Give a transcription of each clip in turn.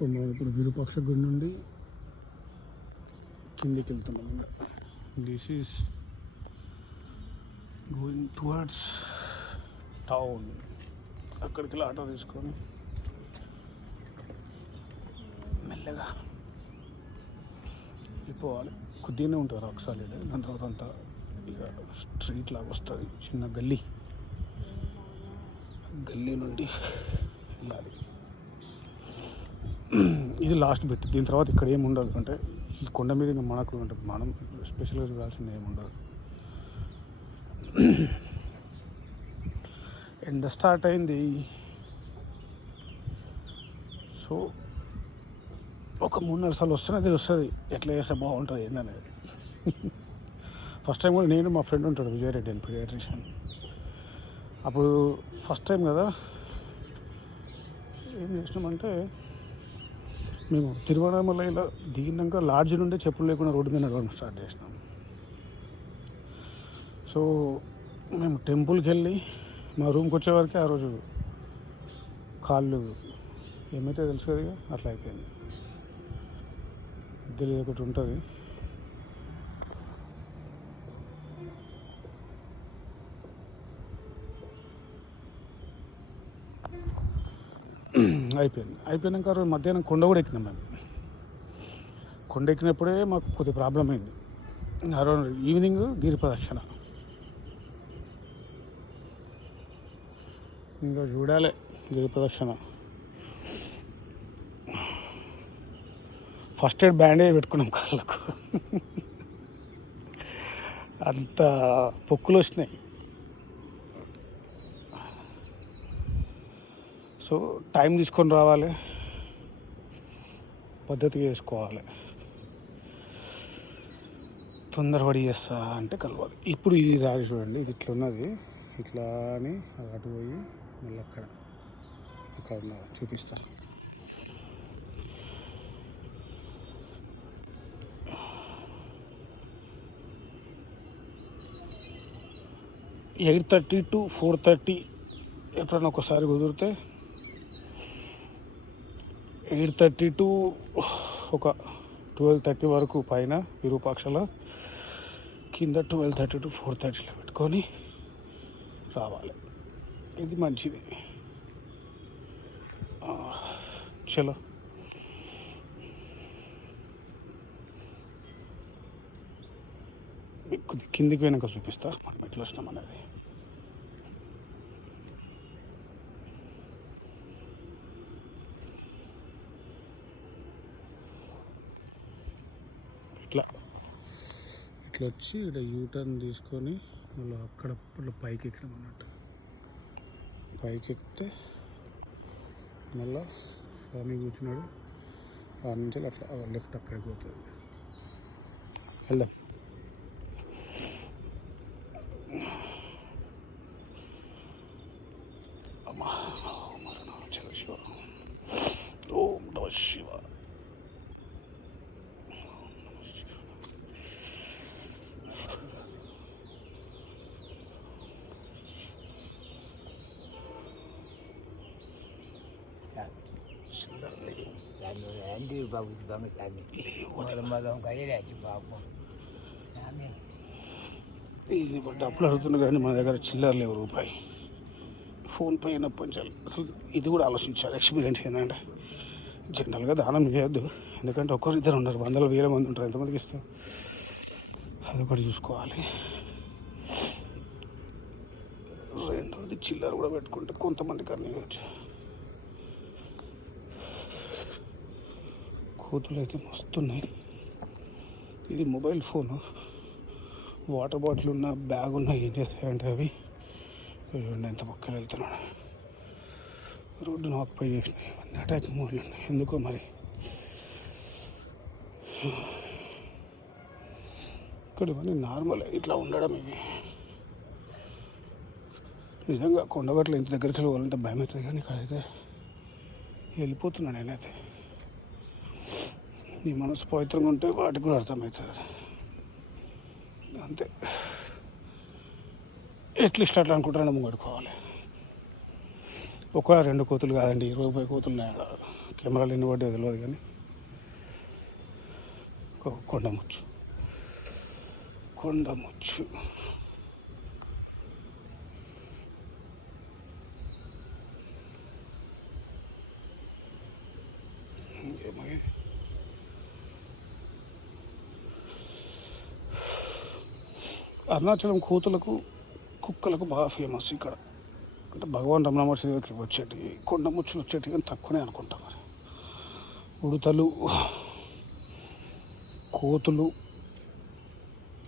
So మనం ఇప్పుడు విరూపాక్ష గుడి నుండి కిందికి వెళ్తున్నాం. This is going towards town. అక్కడికి వెళ్ళి ఆటో తీసుకొని మెల్లగా వెళ్ళిపోవాలి. కొద్దిగానే ఉంటుంది రాక్ సాలిడ్. దాని తర్వాత అంతా ఇక స్ట్రీట్ లాగా వస్తుంది, చిన్న గల్లీ. గల్లీ నుండి వెళ్ళాలి. ఇది లాస్ట్ బిట్. దీని తర్వాత ఇక్కడ ఏమి ఉండదు. అంటే ఈ కొండ మీద ఇంకా మనకు అంటే మనం స్పెషల్గా చూడాల్సింది ఏమి ఉండదు. ఎండ స్టార్ట్ అయింది. సో ఒక 3-4 సార్లు వస్తున్నది వస్తుంది ఎట్లా చేస్తే బాగుంటుంది ఏందనేది. ఫస్ట్ టైం కూడా నేను మా ఫ్రెండ్ ఉంటాడు విజయరెడ్డి అని, పీడియాట్రిషియన్. అప్పుడు ఫస్ట్ టైం కదా ఏం చేసినామంటే, మేము తిరువణామలలో దిగినాక లాడ్జ్ నుండి చెప్పులు లేకుండా రోడ్డు మీద నడవడం స్టార్ట్ చేసినాం. సో మేము టెంపుల్కి వెళ్ళి మా రూమ్కి వచ్చేవరకు ఆ రోజు కాళ్ళు ఏమైతే తెలుసు కదా అట్లా అయిపోయింది. ఇద్దరు ఒకటి ఉంటుంది. అయిపోయినాక ఆ రోజు మధ్యాహ్నం కొండ కూడా ఎక్కినాం. మేము కొండ ఎక్కినప్పుడే మాకు కొద్దిగా ప్రాబ్లం అయింది. ఆ రోజు ఈవినింగ్ గిరి ప్రదక్షిణ. ఇంకా చూడాలి గిరి ప్రదక్షిణ. ఫస్ట్ ఎయిడ్ బ్యాండేజ్ పెట్టుకున్నాం కాళ్ళకు. అంత పొక్కులు వచ్చినాయి. సో టైం తీసుకొని రావాలి, పద్ధతిగా చేసుకోవాలి. తొందరపడి చేస్తా అంటే కలవాలి. ఇప్పుడు ఇది రాగి చూడండి, ఇది ఇట్లా ఉన్నది. ఇట్లా అని అటు పోయి మళ్ళీ అక్కడ ఉన్నది చూపిస్తాను. 8:30 to 4:30 ఎప్పుడన్నా ఒకసారి కుదిరితే 8:30 to ఒక 12:30 వరకు పైన విరూపాక్షలో, కింద 12:30 to 4:30లో పెట్టుకొని రావాలి. ఇది మంచిది. చలో మీకు కిందికి పోయినాక చూపిస్తా మనం ఎట్లా వస్తాం అనేది. ఇట్లా వచ్చి ఇక్కడ యూటర్న్ తీసుకొని మళ్ళీ అక్కడ పైకి ఎక్కడం అన్నట్టు. పైకి ఎక్కితే మళ్ళీ స్వామి కూర్చున్నాడు, ఆ నుంచి అట్లా లెఫ్ట్ అక్కడికి పోతుంది. వెళ్దాం. అమ్మా శివ, ఓం నమ శివ. ఇది డబ్బులు అడుగుతున్నా కానీ మన దగ్గర చిల్లర లేవు రూపాయి. ఫోన్పే అయినప్పటి అసలు ఇది కూడా ఆలోచించాలి. ఎక్స్పీరియన్స్ ఏంటంటే జనరల్గా దానం చేయొద్దు, ఎందుకంటే ఒక్కరిద్దరు ఉన్నారు, 100,000 మంది ఉంటారు, ఎంతమందికి ఇస్తాం, అదొకటి చూసుకోవాలి. రెండవది చిల్లర కూడా పెట్టుకుంటే కొంతమందికి అన్నీ ఇవ్వచ్చు. కోతులు అయితే మస్తున్నాయి. ఇది మొబైల్ ఫోను, వాటర్ బాటిల్ ఉన్న బ్యాగ్ ఉన్న ఏం చేస్తాయంటే అవి చూడండి ఎంత పక్కన వెళ్తున్నాడు. రోడ్డును ఆక్యుపై చేసినాయి, ఇవన్నీ అటాక్ మోడ్లు ఉన్నాయి ఎందుకో మరి. ఇక్కడ ఇవన్నీ నార్మల్ ఇట్లా ఉండడం. ఇవి నిజంగా కొండగట్లు ఇంటి దగ్గరికి వెళ్ళాలంటే భయం అవుతుంది, కానీ ఇక్కడైతే వెళ్ళిపోతున్నాను నేనైతే. నీ మనసు పవిత్రంగా ఉంటే వాటికి కూడా అర్థమవుతుంది అంతే. ఎట్లీస్ట్ అట్లా అనుకుంటారని ముంగడుకోవాలి. 1-2 కోతులు కాదండి, 20 కోతులు ఉన్నాయి కెమెరాలు ఎన్ని పడ్డాయో తెలియదు కానీ కొండముచ్చు కొండముచ్చు ఏమై అరుణాచలం కోతులకు కుక్కలకు బాగా ఫేమస్ ఇక్కడ. అంటే భగవాన్ రమణ మహర్షి దగ్గరికి వచ్చేటి కొండముచ్చులు వచ్చేటి కానీ తక్కువనే అనుకుంటా. మరి ఉడతలు, కోతులు,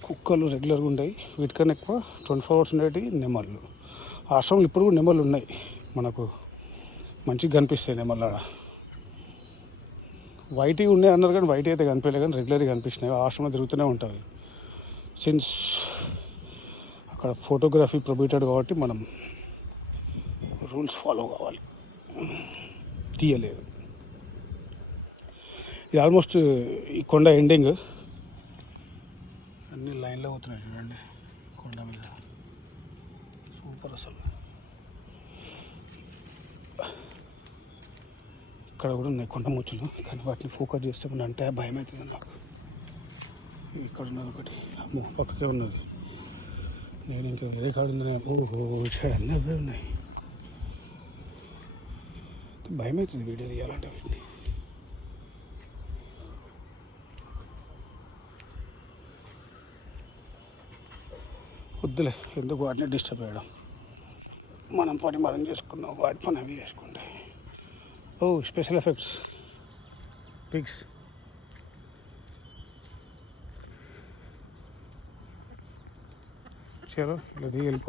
కుక్కలు రెగ్యులర్గా ఉంటాయి. వీటికన్నా ఎక్కువ 24 hours ఉండేవి నెమళ్ళు. ఆశ్రమంలో ఇప్పుడు కూడా నెమళ్ళు ఉన్నాయి, మనకు మంచిగా కనిపిస్తాయి నెమళ్ళు. ఆడ వైట్ ఉన్నాయి అన్నారు కానీ వైట్ అయితే కనిపించలేదు, కానీ రెగ్యులర్గా కనిపిస్తున్నాయి. ఆశ్రమం తిరుగుతూనే ఉంటుంది. సిన్స్ అక్కడ ఫోటోగ్రఫీ ప్రొబిటెడ్ కాబట్టి మనం రూల్స్ ఫాలో కావాలి, తీయలేదు. ఇది ఆల్మోస్ట్ ఈ కొండ ఎండింగ్. అన్ని లైన్లో పోతున్నాయి చూడండి కొండ మీద. సూపర్ అసలు. ఇక్కడ కూడా ఉన్నాయి కొండ ముచ్చులు, కానీ వాటిని ఫోకస్ చేస్తే మన అంటే భయం అవుతుంది నాకు. ఇక్కడ ఉన్నది ఒకటి, అమ్మో పక్కకే ఉన్నది. నేను ఇంకా వేరే కాడు ఉందని ఓహో అన్నీ అవే ఉన్నాయి. భయం అవుతుంది వీడియో తీయాలంటే. వీటిని వద్దులే, ఎందుకు వాటిని డిస్టర్బ్ చేయడం. మనం పని మనం చేసుకుందాం, వాటి పని అవి చేసుకుంటాయి. ఓ స్పెషల్ ఎఫెక్ట్స్ పిగ్స్. చలో ఇది వెళ్ళిపో.